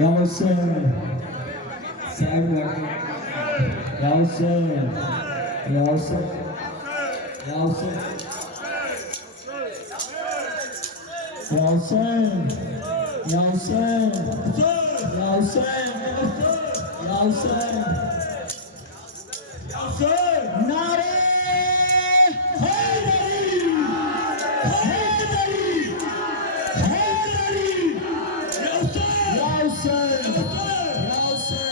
Yavşın. Sen bak. Yavşın. Yavşın. Yavşın. Yavşın. Yavşın. Yavşın. Yavşın. Yavşın. Nare. Haydari. Haydari. Haydari. Yavşın. Yavşın.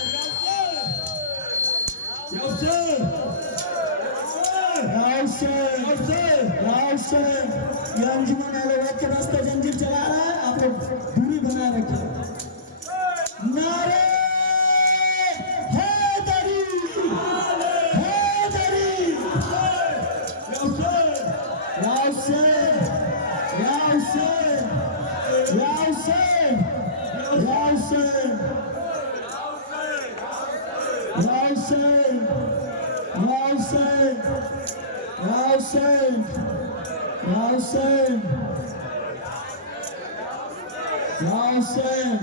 Yavşın, ये अंजुमन अलवैद के रास्ते जंजीर चला रहा है, आप लोग दूरी बना रखिए। नारे Hydari, Hydari, याउसेन, याउसेन, याउसेन, याउसेन, याउसेन, याउसेन, याउसेन, याउसेन,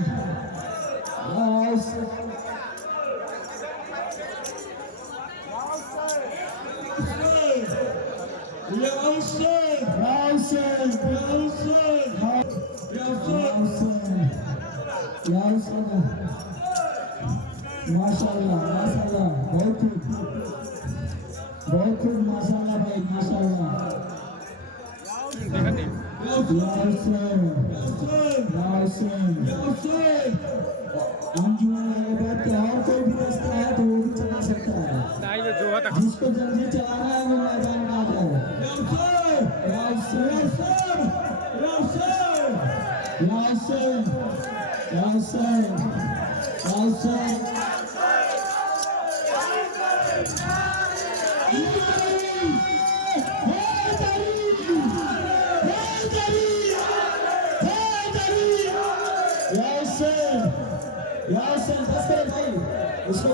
Yavşın, Yavşın, Yavşın, Yavşın, Yavşın, Yavşın, Yavşın, माशाल्लाह, माशाल्लाह, बहुत खूब माशाल्लाह भाई, माशाल्लाह। अंजुमन अलवैद के और कोई भी रास्ता है तो वो भी चला सकता है। जिसको जल्दी चलाना है वो मैदान में आ जाए। यासिन, यासिन, यासिन, यासिन, यासिन, बस करो भाई, इसको